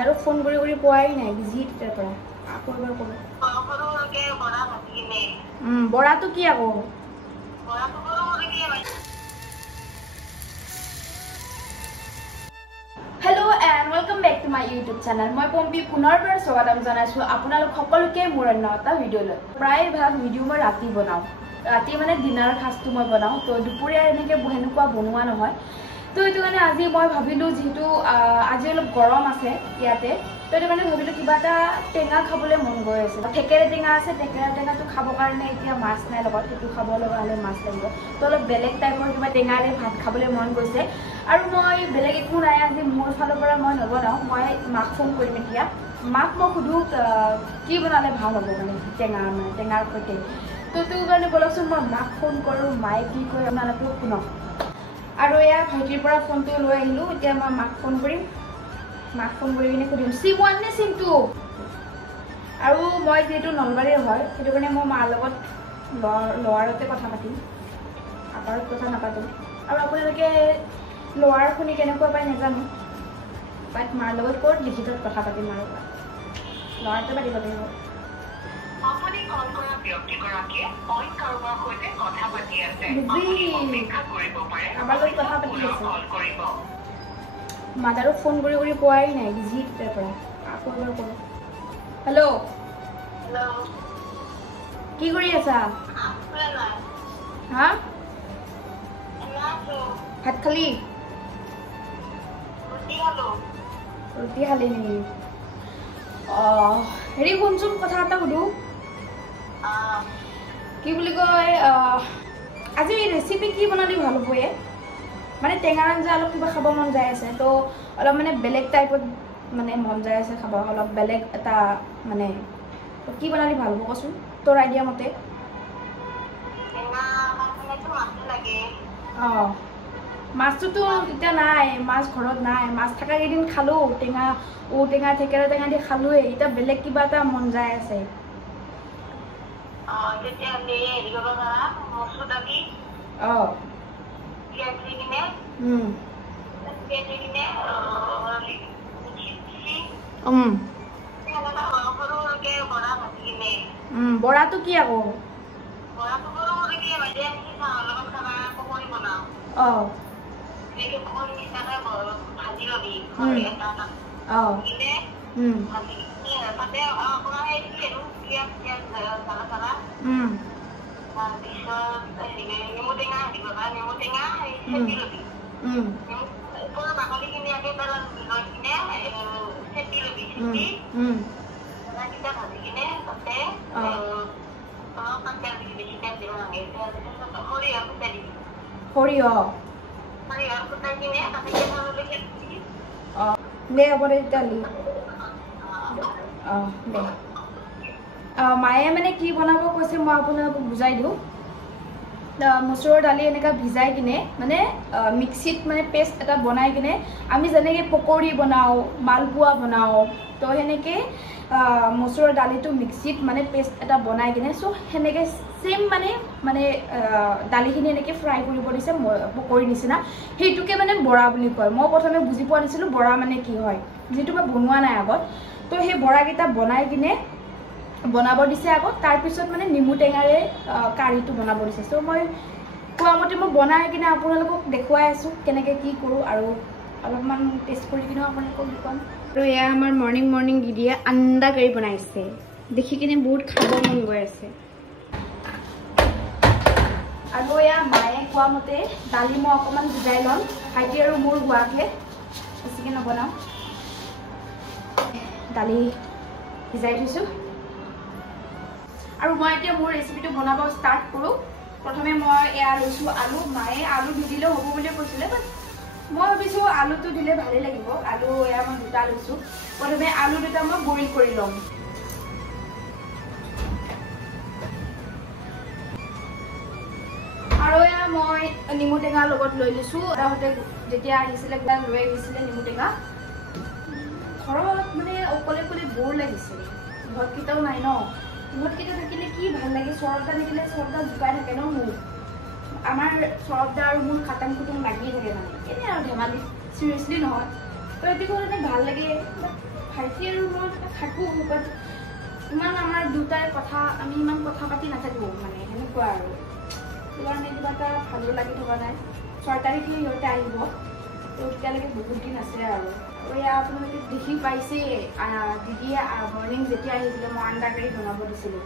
মাদাৰক phone কৰি পোৱাই নাই বিজি তেতিয়াৰ পৰা আকৌ এবাৰ কৰো বৰাটো কি আকৌ Hello and welcome back to my YouTube channel. মই পম্পি পুনৰবাৰ স্বাগতম জনাইছো আপোনালোক সকলোকে মোৰ অন্য এটা ভিডিঅ'লৈ। প্ৰায় ভাগ ভিডিঅ' মই ৰাতি বনাও। ৰাতি মানে ডিনাৰ খাসটো মই বনাও। তো দুপৰীয়া এনেকৈ হেনেকুৱা বনোৱা নহয়। তো এইটো কাৰণে আজি মই ভাবিলো যেহেতু আজি অলপ গৰম আছে ইয়াতে তো এইটো কাৰণে ভাবিলো কিবা এটা টেঙা খাবলৈ মন গৈ আছে থেকেৰা টেঙা আছে থেকেৰা টেঙাটো খাবৰ কাৰণে এতিয়া মাছ নাই লগত সেইটো খাব লগা হ'লে মাছ লাগিব তো অলপ বেলেগ টাইপৰ কিবা টেঙাৰে ভাত খাবলৈ মন গৈছে আৰু মই বেলেগ একো নাই আজি মোৰ ফালৰ পৰা মই নবনাও মই মাক ফোন কৰিম এতিয়া মাক মই সুধো কি বনালে ভাল হ'ব মানে টেঙাৰ সৈতে তো তোৰ কাৰণে বলকচোন মই মাক ফোন কৰোঁ মায়ে কি কৰে আপোনালোকে শুনক আৰু এয়া ভাইটিৰ পৰা ফোনটো লৈ আহিলোঁ এতিয়া মই মাক ফোন কৰিম মাক ফোন কৰি কিনে সুধিম চিম ওৱান নে চিম টু আৰু মই যিহেতু নলবাৰীৰ হয় সেইটো কাৰণে মই মাৰ লগত লৱাৰতে কথা পাতিম আপাৰত কথা নাপাতোঁ আৰু আপোনালোকে লৱাৰ শুনি কেনেকুৱা পাই নাজানো বাট মাৰ লগত ক'ত লিখিতত কথা পাতিম মাৰ লগত লৱাৰতে পাতিব লাগিব আপুনি কল কৰা ব্যক্তিগৰাকীয়ে অইন কাৰোবাৰ সৈতে কথা পাতি আছে আপুনি অপেক্ষা কৰিব পাৰে আমাৰ লগত কথা পাতি আছে কল কৰিব মাদাৰক ফোন কৰি পোৱাই নাই বিজি তেতিয়াৰ পৰা আকৌ এবাৰ কৰো হেল্ল' কি কৰি আছা হা ভাত খালি ৰুটি খালি নেকি হেৰি শুনচোন কথা এটা সুধো কি বুলি কয় আজি ৰেচিপি কি বনালে ভাল হ'ব মানে টেঙাৰ আঞ্জা অলপ কিবা খাব মন যায় আছে তো অলপ মানে বেলেগ টাইপত মানে মন যায় আছে খাব অলপ বেলেগ এটা মানে কি বনালে ভাল হ'ব কচোন তোৰ আইডিয়া মতে মাছটোতো এতিয়া নাই মাছ ঘৰত নাই মাছ থকা কেইদিন খালোঁ টেঙা থেকেৰা টেঙা দি খালোঁৱেই এতিয়া বেলেগ কিবা এটা মন যায় আছে বৰাটো কি আকৌ সৰিয়হ দে হ'ব দে দালি দে মায়ে মানে কি বনাব কৈছে মই আপোনালোকক বুজাই দিওঁ মচুৰৰ দালি এনেকৈ ভিজাই কিনে মানে মিক্সিত মানে পেষ্ট এটা বনাই কিনে আমি যেনেকৈ পকৰি বনাওঁ মালপোৱা বনাওঁ তো সেনেকৈ মচুৰৰ দালিটো মিক্সিত মানে পেষ্ট এটা বনাই কিনে চ' সেনেকৈ চেম মানে দালিখিনি এনেকৈ ফ্ৰাই কৰিব দিছে পকৰি নিচিনা সেইটোকে মানে বৰা বুলি কয় মই প্ৰথমে বুজি পোৱা নাছিলোঁ বৰা মানে কি হয় যিটো মই বনোৱা নাই আগত তো সেই বৰাকেইটা বনাই কিনে বনাব দিছে আগত তাৰপিছত মানে নেমু টেঙাৰে কাৰীটো বনাব দিছে চ' মই কোৱা মতে মই বনাই কিনে আপোনালোকক দেখুৱাই আছোঁ কেনেকৈ কি কৰোঁ আৰু অলপমান টেষ্ট কৰি কিনেও আপোনালোকক দেখুৱাম আৰু এয়া আমাৰ মৰ্ণিং গিৰিয়ে আন্দা কাৰী বনাইছে দেখি কিনে বহুত খাব মন গৈ আছে আৰু এয়া মায়ে কোৱা মতে দালি মই অকণমান ভিজাই ল'ম ভাইটি আৰু মোৰ হোৱাকৈ বেছিকৈ নবনাওঁ দালি ভিজাই থৈছোঁ আৰু মই এতিয়া মোৰ ৰেচিপিটো বনাব ষ্টাৰ্ট কৰোঁ প্ৰথমে মই এয়া লৈছোঁ আলু মায়ে আলু দি দিলেও হ'ব বুলি কৈছিলে বাট মই ভাবিছোঁ আলুটো দিলে ভালেই লাগিব আলু এয়া মই দুটা লৈছোঁ প্ৰথমে আলু দুটা মই বইল কৰি ল'ম আৰু এয়া মই নেমু টেঙাৰ লগত লৈ লৈছোঁ তাহঁতে যেতিয়া আহিছিলে লৈ আহিছিলে নেমু টেঙা ঘৰত মানে অকলে বৰ লাগিছে ঘৰকেইটাও নাই ন ঘৰকেইটা থাকিলে কি ভাল লাগে চৰটা থাকিলে চৰটা জোকাই থাকে ন মোৰ আমাৰ চৰটা আৰু মোৰ খাটাং খুটুং লাগিয়ে থাকে মানে এনেই আৰু ধেমালি চিৰিয়াছলি নহয় তো এইটো কাৰণে ভাল লাগে ভাইটি আৰু মই থাকোঁ বাট ইমান আমাৰ দুটাই কথা আমি ইমান কথা পাতি নাথাকোঁ মানে সেনেকুৱা আৰু সেইকাৰণে কিবা এটা ভালো লাগি থকা নাই 6 তাৰিখে সিহঁতে আহিব তো তেতিয়ালৈকে বহুত দিন আছে আৰু এয়া আপোনালোকে দেখি পাইছে দিদিয়ে মৰ্ণিং যেতিয়া আহিছিলে মই আণ্ডা কাৰী বনাব দিছিলোঁ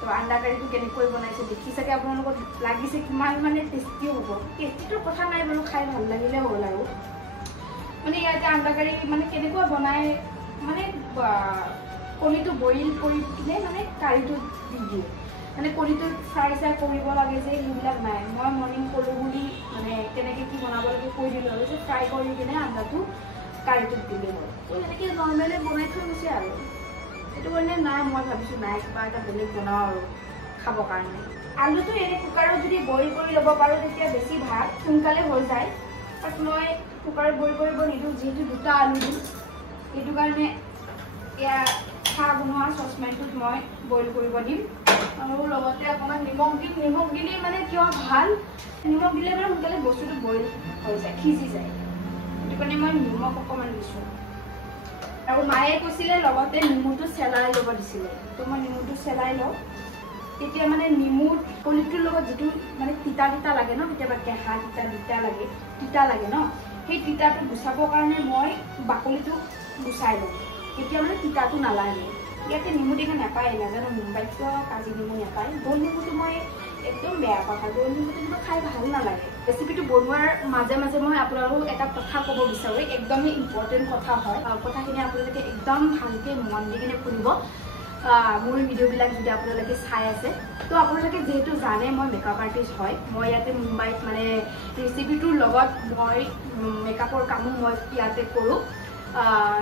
তো আণ্ডা কাৰীটো কেনেকৈ বনাইছে দেখি চাগে আপোনালোকক লাগিছে কিমান মানে টেষ্টি হ'ব টেষ্টিটোৰ কথা নাই বাৰু খাই ভাল লাগিলে হ'ল আৰু মানে ইয়াতে আণ্ডা কাৰী মানে কেনেকুৱা বনাই মানে কণীটো বইল কৰি কিনে মানে কাৰীটো দি দিয়ে মানে কণীটো ফ্ৰাই কৰিব লাগে যে সেইবিলাক নাই মই মৰ্ণিং ক'লোঁ বুলি মানে কেনেকৈ কি বনাব লাগে কৈ দিলোঁ আৰু যে ফ্ৰাই কৰি কিনে আণ্ডাটো কাৰীটোত দিলে হ'ল তো সেনেকৈ নৰ্মেলি বনাই থৈ গৈছে আৰু সেইটো কাৰণে নাই মই ভাবিছোঁ নাই কিবা এটা বেলেগ বনাওঁ আৰু খাবৰ কাৰণে আলুটো এনে কুকাৰত যদি বইল কৰি ল'ব পাৰোঁ তেতিয়া বেছি ভাল সোনকালে হৈ যায় বাট মই কুকাৰত বইল কৰিব নিদিওঁ যিহেতু দুটা আলু দিওঁ সেইটো কাৰণে এয়া চাহ বনোৱা চচপেনটোত মই বইল কৰিব দিম আৰু লগতে অকণমান নিমখ দিম নিমখ দিলে মানে কিয় ভাল নিমখ দিলে মানে সোনকালে বস্তুটো বইল হৈ যায় সিজি যায় সেইটো কাৰণে মই নিমখ অকণমান দিছোঁ আৰু মায়ে কৈছিলে লগতে নেমুটো চেলাই ল'ব দিছিলে তো মই নেমুটো চেলাই লওঁ তেতিয়া মানে নেমুৰ কণীটোৰ লগত যিটো মানে তিতা তিতা লাগে ন কেতিয়াবা কেঁহা তিতা লাগে ন সেই তিতাটো গুচাবৰ কাৰণে মই বাকলিটো গুচাই লওঁ তেতিয়া মানে তিতাটো নালাগে ইয়াতে নেমু টেঙা নাপায় নাজানো মুম্বাইত কাজি নেমু নাপায় গোল নেমুটো মই একদম বেয়া পাওঁ গোল নেমুটো কিবা খাই ভাল নালাগে ৰেচিপিটো বনোৱাৰ মাজে মাজে মই আপোনালোকক এটা কথা ক'ব বিচাৰোঁ একদমেই ইম্পৰ্টেণ্ট কথা হয় কথাখিনি আপোনালোকে একদম ভালকৈ মন দি কিনে শুনিব মোৰ ভিডিঅ'বিলাক যদি আপোনালোকে চাই আছে তো আপোনালোকে যিহেতু জানে মই মেকআপ আৰ্টিষ্ট হয় মই ইয়াতে মুম্বাইত মানে ৰেচিপিটোৰ লগত মই মেকআপৰ কামো মই ইয়াতে কৰোঁ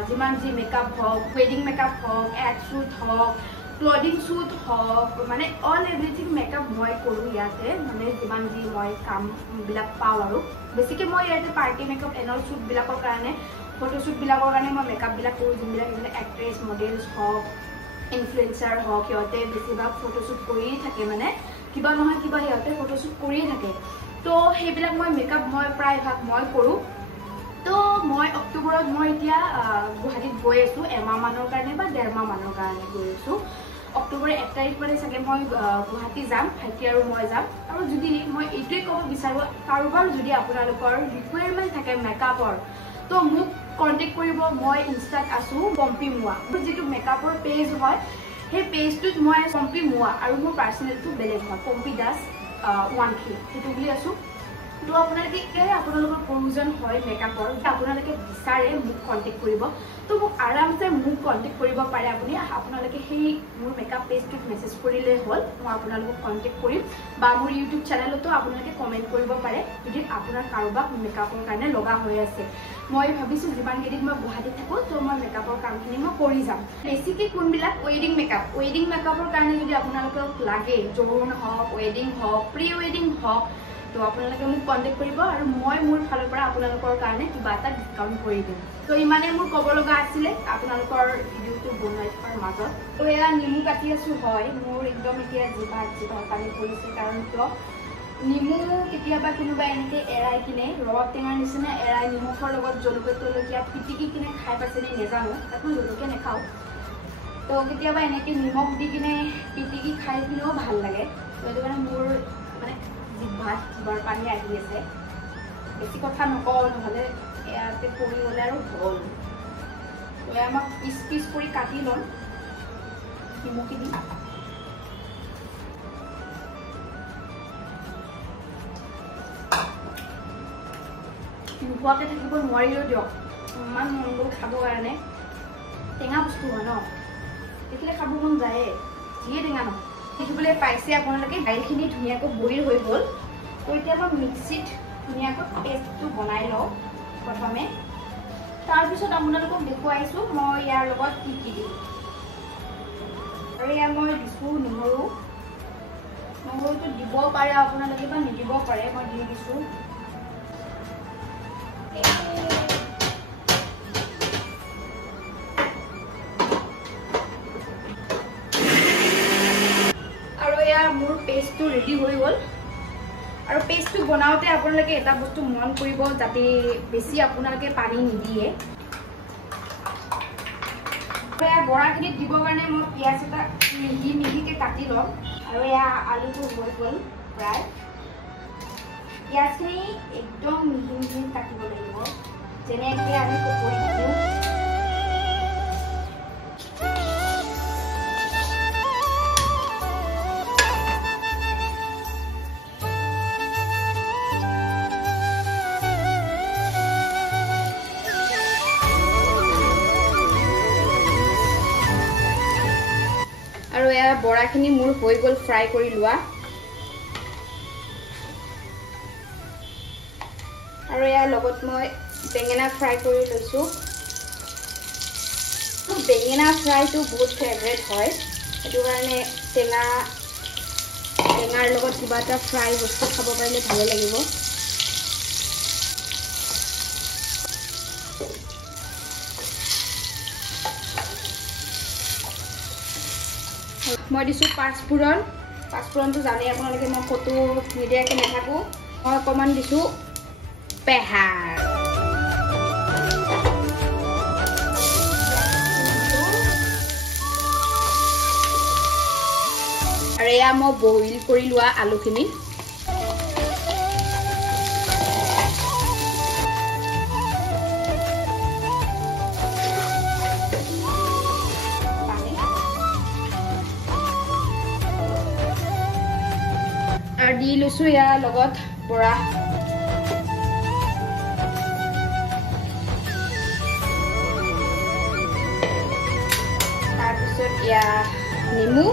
যিমান যি মেকআপ হওক ৱেডিং মেকআপ হওক এড শ্বুট হওক ক্লদিং শ্বুট হওক মানে অল এভৰিথিং মেকআপ মই কৰোঁ ইয়াতে মানে যিমান যি মই কামবিলাক পাওঁ আৰু বেছিকৈ মই ইয়াতে পাৰ্টি মেকআপ এনল শ্বুটবিলাকৰ কাৰণে ফটোশ্বুটবিলাকৰ কাৰণে মই মেকআপবিলাক কৰোঁ যোনবিলাক এক্ট্ৰেছ মডেলছ হওক ইনফ্লুৱেঞ্চাৰ হওক সিহঁতে বেছিভাগ ফটোশ্বুট কৰিয়ে থাকে মানে কিবা নহয় কিবা সিহঁতে ফটোশ্বুট কৰিয়ে থাকে তো সেইবিলাক মই মেকআপ মই প্ৰায়ভাগ মই কৰোঁ তো মই অক্টোবৰত মই এতিয়া গুৱাহাটীত গৈ আছোঁ এমাহমানৰ কাৰণে বা 1.5 মাহমানৰ কাৰণে গৈ আছোঁ অক্টোবৰ 1 তাৰিখ মানে চাগে মই গুৱাহাটী যাম ভাইটি আৰু মই যাম আৰু যদি মই এইটোৱে ক'ব বিচাৰোঁ কাৰোবাৰ যদি আপোনালোকৰ ৰিকুৱাৰমেণ্ট থাকে মেকআপৰ তো মোক কণ্টেক্ট কৰিব মই ইনষ্টাত আছোঁ পম্পী মোৱা মোৰ যিটো মেকআপৰ পেজ হয় সেই পেজটোত মই পম্পী মোৱা আৰু মোৰ পাৰ্চনেলটো বেলেগ হয় পম্পী দাস 13 সেইটো বুলি আছোঁ তো আপোনালোকে আপোনালোকৰ প্ৰয়োজন হয় মেকআপৰ আপোনালোকে বিচাৰে মোক কণ্টেক্ট কৰিব তো মোক আৰামছে মোক কণ্টেক্ট কৰিব পাৰে আপোনালোকে সেই মোৰ মেকআপ পেজটোত মেছেজ কৰিলে হ'ল মই আপোনালোকক কণ্টেক্ট কৰিম বা মোৰ ইউটিউব চেনেলতো আপোনালোকে কমেণ্ট কৰিব পাৰে যদি আপোনাৰ কাৰোবাক মেকআপৰ কাৰণে লগা হৈ আছে মই ভাবিছোঁ যিমান কেইদিন মই গুৱাহাটীত থাকোঁ তো মই মেকআপৰ কামখিনি মই কৰি যাম বেছিকৈ কোনবিলাক ৱেডিং মেকআপৰ কাৰণে যদি আপোনালোকক লাগে জোৰোণ হওক ৱেডিং হওক প্ৰি ৱেডিং হওক তো আপোনালোকে মোক কণ্টেক্ট কৰিব আৰু মই মোৰ ফালৰ পৰা আপোনালোকৰ কাৰণে কিবা এটা ডিছকাউণ্ট কৰি দিম তো ইমানে মোৰ ক'ব লগা আছিলে আপোনালোকৰ ভিডিঅ'টো বনাই থকাৰ মাজত তো এয়া নেমু কাটি আছোঁ হয় মোৰ একদম এতিয়া জিভা পানী পৰিছে কাৰণ কিয় নেমু কেতিয়াবা কোনোবাই এনেকৈ এৰাই কিনে ৰবাব টেঙাৰ নিচিনা এৰাই নিমখৰ লগত জলকীয়া পিটিকি কিনে খাই পাইছেনে নেজানো তাত মই জলকীয়া নাখাওঁ তো কেতিয়াবা এনেকৈ নিমখ দি কিনে পিটিকি খাই কিনেও ভাল লাগে তো সেইটো কাৰণে মোৰ মানে জিভাৰ পানী আহি আছে বেছি কথা নকওঁ নহ'লে ইয়াতে পৰি গ'লে আৰু হ'ল তো আমাক পিচ কৰি কাটি ল'ম নিমখি দি নোখোৱাকৈ থাকিব নোৱাৰিলেও দিয়ক ইমান মন গ'ল খাবৰ কাৰণে টেঙা বস্তু হয় ন দেখিলে খাব মন যায়ে যিয়ে টেঙা নহয় দেখিবলৈ পাইছে আপোনালোকে দাইলখিনি ধুনীয়াকৈ বইল হৈ গ'ল তো এতিয়া মই মিক্সিত ধুনীয়াকৈ পেষ্টটো বনাই লওঁ প্ৰথমে তাৰপিছত আপোনালোকক দেখুৱাইছোঁ মই ইয়াৰ লগত কি কি দিম আৰু ইয়াত মই দিছোঁ নহৰুটো দিব পাৰে আপোনালোকে বা নিদিব পাৰে মই দি দিছোঁ মোৰ পেষ্টটো ৰেডি হৈ গ'ল আৰু পেষ্টটো বনাওঁতে আপোনালোকে এটা বস্তু মন কৰিব যাতে বেছি আপোনালোকে পানী নিদিয়ে বৰাখিনি দিবৰ কাৰণে মই পিঁয়াজ এটা মিহিকৈ কাটি ল'ম আৰু এয়া আলুটো হৈ গ'ল প্ৰায় পিঁয়াজখিনি একদম মিহি মিহি কাটিব লাগিব যেনেকৈ আমি পকৰি দিওঁ আৰু এয়া বৰাখিনি মোৰ হৈ গ'ল ফ্ৰাই কৰি লোৱা আৰু এয়া লগত মই বেঙেনা ফ্ৰাই কৰি লৈছোঁ বেঙেনা ফ্ৰাইটো বহুত ফেভৰেট হয় সেইটো কাৰণে টেঙাৰ লগত কিবা এটা ফ্ৰাই বস্তু খাব পাৰিলে ভালে লাগিব মই দিছোঁ পাঁচফোৰণটো জানেই আপোনালোকে মই ফটো নিদিয়াকৈ নাথাকোঁ মই অকণমান দিছোঁ পেহাৰ আৰু এয়া মই বইল কৰি লোৱা আলুখিনি আৰু দি লৈছোঁ ইয়াৰ লগত বৰা তাৰপিছত ইয়া নেমু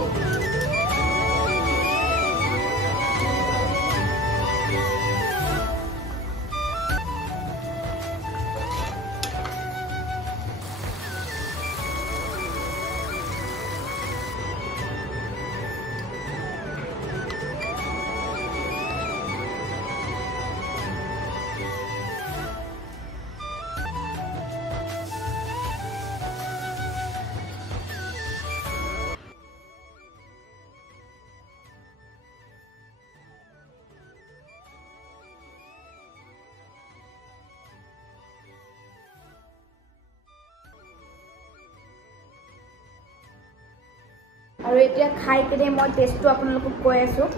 আৰু এতিয়া খাই কিনে মই টেষ্টটো আপোনালোকক কৈ আছোঁ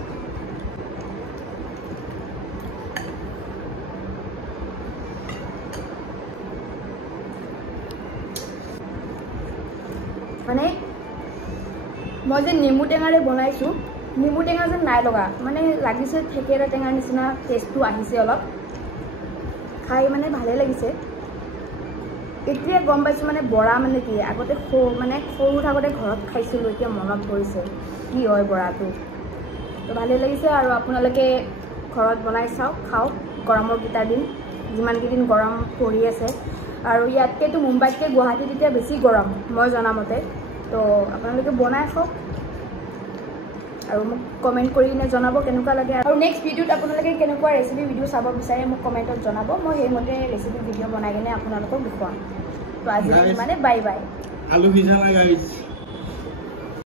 মানে মই যে নেমু টেঙাৰে বনাইছোঁ নেমু টেঙা যেন নাই লগা মানে লাগিছে থেকেৰা টেঙাৰ নিচিনা টেষ্টটো আহিছে অলপ খাই মানে ভালে লাগিছে এতিয়া গম পাইছোঁ মানে বৰা মানে কি আগতে সৰু থাকোঁতে ঘৰত খাইছিলোঁ এতিয়া মনত পৰিছে কি হয় বৰাটো তো ভালেই লাগিছে আৰু আপোনালোকে ঘৰত বনাই চাওক খাওক গৰমৰ কেইটা দিন যিমানকেইদিন গৰম পৰি আছে আৰু ইয়াতকৈতো মুম্বাইতকৈ গুৱাহাটীত এতিয়া বেছি গৰম মই জনামতে তো আপোনালোকে বনাই খাওক আৰু মোক কমেণ্ট কৰি কিনে জনাব কেনেকুৱা লাগে আৰু নেক্সট ভিডিঅ'ত আপোনালোকে কেনেকুৱা ৰেচিপি ভিডিঅ' চাব বিচাৰে মোক কমেণ্টত জনাব মই সেইমতে ৰেচিপি ভিডিঅ' বনাই কিনে আপোনালোকক দেখুৱাম তো আজি মানে বাই বাই আলু ভিজা না গাইছ